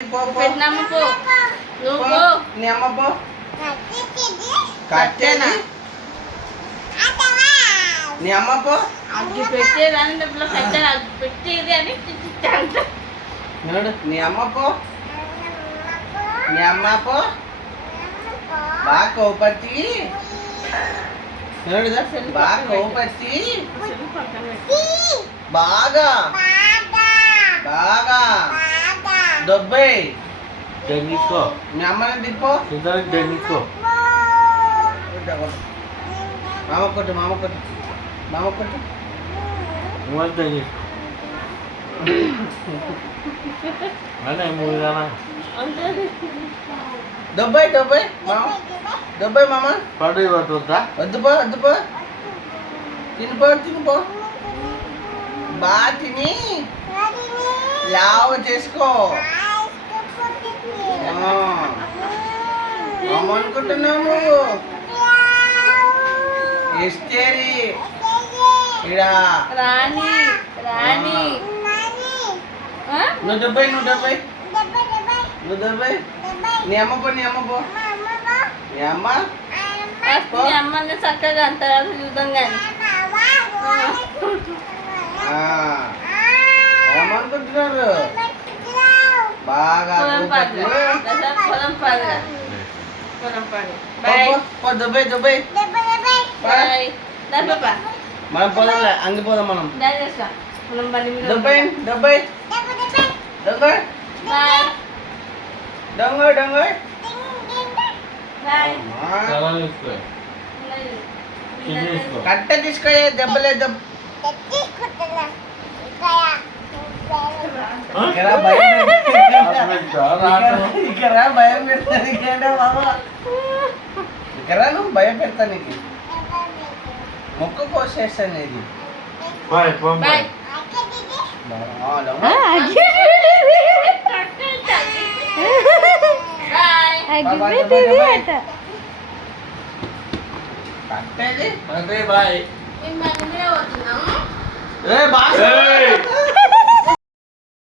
పెట్టినమ్మ పో నువ్వు పో నీ అమ్మ పో కట్టేనా నీ అమ్మ పో అగ్గి పెట్టేదాని డబ్బులు కట్టాను అగ్గి పెట్టేది అని అంట నోడు నీ అమ్మ పో నీ అమ్మ పో బాగా కోపట్టి నోడుగా బాగా కోపట్టి బాగా బాగా డెబ్బై డెన్నికో మీ అమ్మని దిప్పో డెన్నికో మామ కొట్టు మామ కొట్టు మామ కొట్టు మూడు డెన్నికో అనే మూడు డెబ్బై డెబ్బై మామ డెబ్బై మామ పడు పట్టుద్దా వద్దుపో వద్దుపో తినిపో తినిపో బాగా తిని లావ చేసుకో అమ్మ అనుకుంటున్నావు నువ్వు ఎస్టేరి ఇడా రాణి రాణి నువ్వు డెబ్బై నువ్వు డెబ్బై నువ్వు డెబ్బై నీ అమ్మ పో నీ అమ్మ పో నీ అమ్మ మీ అమ్మని చక్కగా అంత చూద్దాం కానీ ఏమనుకుంటున్నారు బాగా డెబ్బై డెబ్బై మనం పోదాంలే అంగిపోదాం మనం డెబ్బై డెబ్బై డెబ్బై డొంగ డొంగ కట్ట తీసుకో దెబ్బలే దెబ్బ ఇక్కడ భయం పెడతాను బాబా ఇక్కడ నువ్వు భయం పెడతా నీకు మొక్క కోసేస్తాను ఇది కట్టేది బాయ్ మేము బండి మీద పోతున్నాం ఏ బాగా